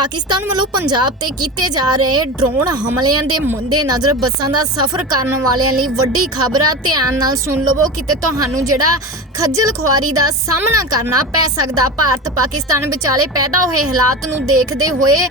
ਪਾਕਿਸਤਾਨ ਵੱਲੋਂ ਪੰਜਾਬ ਤੇ ਕੀਤੇ ਜਾ ਰਹੇ ਡਰੋਨ ਹਮਲਿਆਂ ਦੇ ਮੁੱਦੇ ਨਜ਼ਰ ਬੱਸਾਂ ਦਾ ਸਫ਼ਰ ਕਰਨ ਵਾਲਿਆਂ ਲਈ ਵੱਡੀ ਖਬਰ ਆ। ਧਿਆਨ ਨਾਲ ਸੁਣ ਲਵੋ ਕਿਤੇ ਤੁਹਾਨੂੰ ਜਿਹੜਾ ਖੱਜਲ ਖੁਆਰੀ ਦਾ ਸਾਹਮਣਾ ਕਰਨਾ ਪੈ ਸਕਦਾ, ਭਾਰਤ ਪਾਕਿਸਤਾਨ ਵਿਚਾਲੇ ਪੈਦਾ ਹੋਏ ਹਾਲਾਤ ਨੂੰ ਦੇਖਦੇ ਹੋਏ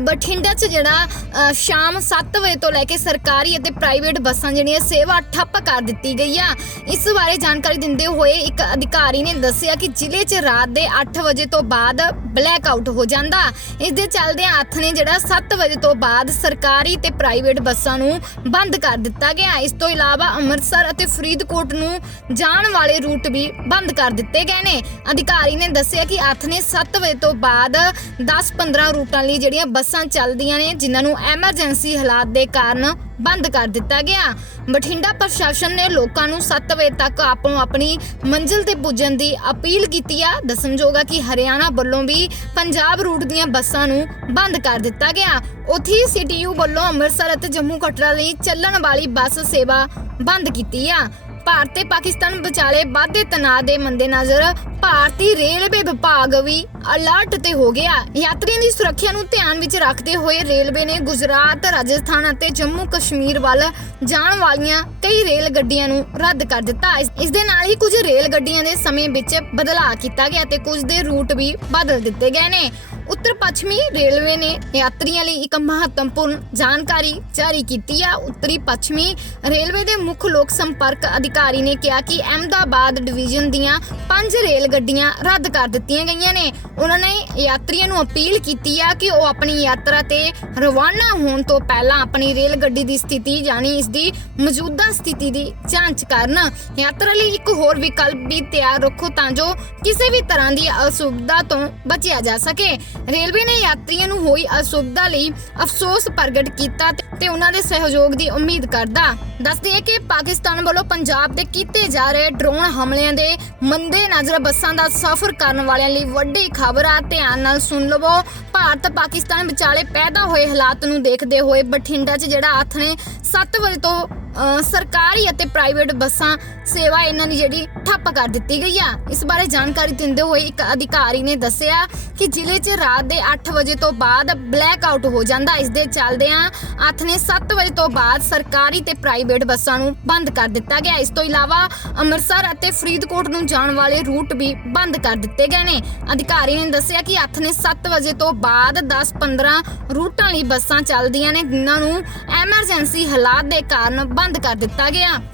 ਬਠਿੰਡਾ 'ਚ ਜਿਹੜਾ ਸ਼ਾਮ 7 ਵਜੇ ਤੋਂ ਲੈ ਕੇ ਸਰਕਾਰੀ ਅਤੇ ਪ੍ਰਾਈਵੇਟ ਬੱਸਾਂ ਜਿਹੜੀਆਂ ਸੇਵਾ ਠੱਪ ਕਰ ਦਿੱਤੀ ਗਈ ਆ। ਇਸ ਬਾਰੇ ਜਾਣਕਾਰੀ ਦਿੰਦੇ ਹੋਏ ਇੱਕ ਅਧਿਕਾਰੀ ਨੇ ਦੱਸਿਆ ਕਿ ਜ਼ਿਲ੍ਹੇ 'ਚ ਰਾਤ ਦੇ 8 ਵਜੇ ਤੋਂ ਬਾਅਦ ਬਲੈਕ ਆਊਟ ਹੋ ਜਾਂਦਾ। ਇਸ ਦੇ ਚੱਲਦੇ ਹੱਥ ਨੇ ਜਿਹੜਾ 7 ਵਜੇ ਤੋਂ ਬਾਅਦ ਸਰਕਾਰੀ ਤੇ ਪ੍ਰਾਈਵੇਟ ਬੱਸਾਂ ਨੂੰ ਬੰਦ ਕਰ ਦਿੱਤਾ ਗਿਆ। ਇਸ ਤੋਂ ਇਲਾਵਾ ਅੰਮ੍ਰਿਤਸਰ ਅਤੇ ਫਰੀਦਕੋਟ ਨੂੰ ਜਾਣ ਵਾਲੇ ਰੂਟ ਵੀ ਬੰਦ ਕਰ ਦਿੱਤੇ ਗਏ ਨੇ। ਅਧਿਕਾਰੀ ਨੇ ਦੱਸਿਆ ਕਿ ਹੱਥ ਨੇ 7 ਵਜੇ ਤੋਂ ਬਾਅਦ 10-15 ਰੂਟਾਂ ਲਈ ਜਿਹੜੀਆਂ ਬੱਸਾਂ ਚੱਲਦੀਆਂ ਨੇ, ਜਿਨ੍ਹਾਂ ਨੂੰ ਐਮਰਜੈਂਸੀ ਹਾਲਾਤ ਦੇ ਕਾਰਨ ਬੰਦ ਕਰ ਦਿੱਤਾ ਗਿਆ। ਬਠਿੰਡਾ ਪ੍ਰਸ਼ਾਸਨ ਨੇ ਲੋਕਾਂ ਨੂੰ 7 ਵਜੇ ਤੱਕ ਆਪੋ ਆਪਣੀ ਮੰਜ਼ਿਲ ਤੇ ਪੁੱਜਣ ਦੀ ਅਪੀਲ ਕੀਤੀ ਆ। ਦੱਸਣਯੋਗ ਆ ਕਿ ਹਰਿਆਣਾ ਵੱਲੋਂ ਵੀ ਪੰਜਾਬ ਰੂਟ ਦੀਆਂ ਬੱਸਾਂ ਨੂੰ ਬੰਦ ਕਰ ਦਿੱਤਾ ਗਿਆ। ਉੱਥੇ ਹੀ ਸੀਟੀਯੂ ਵੱਲੋਂ ਅੰਮ੍ਰਿਤਸਰ ਅਤੇ ਜੰਮੂ ਕਟਰਾ ਲਈ ਚੱਲਣ ਵਾਲੀ ਬੱਸ ਸੇਵਾ ਬੰਦ ਕੀਤੀ ਆ। ਭਾਰਤ ਤੇ ਪਾਕਿਸਤਾਨ ਵਿਚਾਲੇ ਵਾਧੇ ਤਣਾਅ ਦੇ ਮੰਦੇਨਜ਼ਰ ਭਾਰਤੀ ਰੇਲਵੇ ਵਿਭਾਗ ਵੀ ਅਲਰਟ ਤੇ ਹੋ ਗਿਆ। ਯਾਤਰੀਆਂ ਦੀ ਸੁਰੱਖਿਆ ਨੂੰ ਧਿਆਨ ਵਿੱਚ ਰੱਖਦੇ ਹੋਏ ਰੇਲਵੇ ਨੇ ਗੁਜਰਾਤ, ਰਾਜਸਥਾਨ ਅਤੇ ਜੰਮੂ ਕਸ਼ਮੀਰ ਵੱਲ ਜਾਣ ਵਾਲੀਆਂ ਕਈ ਰੇਲ ਗੱਡੀਆਂ ਨੂੰ ਰੱਦ ਕਰ ਦਿੱਤਾ। ਇਸ ਇਸ ਦੇ ਨਾਲ ਹੀ ਕੁਝ ਰੇਲ ਗੱਡੀਆਂ ਦੇ ਸਮੇਂ ਵਿੱਚ ਬਦਲਾਅ ਕੀਤਾ ਗਿਆ ਤੇ ਕੁਝ ਦੇ ਰੂਟ ਵੀ ਬਦਲ ਦਿੱਤੇ ਗਏ ਨੇ। ਉੱਤਰ ਪੱਛਮੀ ਰੇਲਵੇ ਨੇ ਯਾਤਰੀਆਂ ਲਈ ਇੱਕ ਮਹੱਤਵਪੂਰਨ ਜਾਣਕਾਰੀ ਜਾਰੀ ਕੀਤੀ ਆ। ਉੱਤਰੀ ਪੱਛਮੀ ਰੇਲਵੇ ਦੇ ਮੁੱਖ ਲੋਕ ਸੰਪਰਕ ਅਧਿਕਾਰੀ ਨੇ ਕਿਹਾ ਕਿ ਅਹਿਮਦਾਬਾਦ ਡਿਵੀਜ਼ਨ ਦੀਆਂ ਪੰਜ ਰੇਲ ਗੱਡੀਆਂ ਰੱਦ ਕਰ ਦਿੱਤੀਆਂ ਗਈਆਂ ਨੇ। ਉਹਨਾਂ ਨੇ ਯਾਤਰੀਆਂ ਨੂੰ ਅਪੀਲ ਕੀਤੀ ਆ ਕਿ ਉਹ ਆਪਣੀ ਯਾਤਰਾ ਤੇ ਰਵਾਨਾ ਹੋਣ ਤੋਂ ਪਹਿਲਾਂ ਆਪਣੀ ਰੇਲ ਗੱਡੀ ਦੀ ਸਥਿਤੀ ਯਾਨੀ ਇਸ ਦੀ ਮੌਜੂਦਾ ਸਥਿਤੀ ਦੀ ਜਾਂਚ ਕਰਨ। ਯਾਤਰਾ ਲਈ ਇੱਕ ਹੋਰ ਵਿਕਲਪ ਵੀ ਤਿਆਰ ਰੱਖੋ ਤਾਂ ਜੋ ਕਿਸੇ ਵੀ ਤਰ੍ਹਾਂ ਦੀ ਅਸੁਵਿਧਾ ਤੋਂ ਬਚਿਆ ਜਾ ਸਕੇ। ਰੇਲਵੇ ਨੇ ਯਾਤਰੀਆਂ ਨੂੰ ਹੋਈ ਅਸੁਵਿਧਾ ਲਈ ਅਫਸੋਸ ਪ੍ਰਗਟ ਕੀਤਾ ਤੇ- ਉਹਨਾਂ ਦੇ ਸਹਿਯੋਗ ਦੀ ਉਮੀਦ ਕਰਦਾ। ਦੱਸਦੇ ਹੈ ਕਿ ਪਾਕਿਸਤਾਨ ਵੱਲੋਂ ਪੰਜਾਬ ਤੇ ਕੀਤੇ ਜਾ ਰਹੇ ਡਰੋਨ ਹਮਲਿਆਂ ਦੇ ਮੰਦੇ ਨਜ਼ਰ ਬੱਸਾਂ ਦਾ ਸਫ਼ਰ ਕਰਨ ਵਾਲਿਆਂ ਲਈ ਵੱਡੀ ਖਬਰ ਆ। ਧਿਆਨ ਨਾਲ ਸੁਣ ਲਵੋ। ਭਾਰਤ ਪਾਕਿਸਤਾਨ ਵਿਚਾਲੇ ਪੈਦਾ ਹੋਏ ਹਾਲਾਤ ਨੂੰ ਦੇਖਦੇ ਹੋਏ ਬਠਿੰਡਾ 'ਚ ਜਿਹੜਾ ਹੱਥ ਨੇ 7 ਵਜੇ ਤੋਂ ਸਰਕਾਰੀ ਅਤੇ ਪ੍ਰਾਈਵੇਟ ਬੱਸਾਂ ਸੇਵਾ ਇਹਨਾਂ ਦੀ ਜਿਹੜੀ ਠੱਪ ਕਰ ਦਿੱਤੀ ਗਈ ਆ। ਇਸ ਬਾਰੇ ਜਾਣਕਾਰੀ ਦਿੰਦੇ ਹੋਏ ਇੱਕ ਅਧਿਕਾਰੀ ਨੇ ਦੱਸਿਆ ਕਿ ਜ਼ਿਲ੍ਹੇ 'ਚ ਰਾਤ ਦੇ 8 ਵਜੇ ਤੋਂ ਬਾਅਦ ਬਲੈਕ ਆਊਟ ਹੋ ਜਾਂਦਾ। ਇਸ ਦੇ ਚੱਲਦਿਆਂ ਹੱਥ ਨੇ 7 ਵਜੇ ਤੋਂ ਬਾਅਦ ਸਰਕਾਰੀ ਤੇ ਪ੍ਰਾਈਵੇਟ ਬੱਸਾਂ ਨੂੰ ਬੰਦ ਕਰ ਦਿੱਤਾ ਗਿਆ। ਇਸ ਤੋਂ ਇਲਾਵਾ ਅੰਮ੍ਰਿਤਸਰ ਅਤੇ ਫਰੀਦਕੋਟ ਨੂੰ ਜਾਣ ਵਾਲੇ ਰੂਟ ਵੀ ਬੰਦ ਕਰ ਦਿੱਤੇ ਗਏ ਨੇ। ਅਧਿਕਾਰੀ ਨੇ ਦੱਸਿਆ ਕਿ ਹੱਥ ਨੇ 7 ਵਜੇ ਤੋਂ ਬਾਅਦ 10-15 ਰੂਟਾਂ ਲਈ ਬੱਸਾਂ ਚੱਲਦੀਆਂ ਨੇ, ਜਿਨ੍ਹਾਂ ਨੂੰ ਐਮਰਜੈਂਸੀ ਹਾਲਾਤ ਦੇ ਕਾਰਨ ਬੰਦ ਕਰ ਦਿੱਤਾ ਗਿਆ।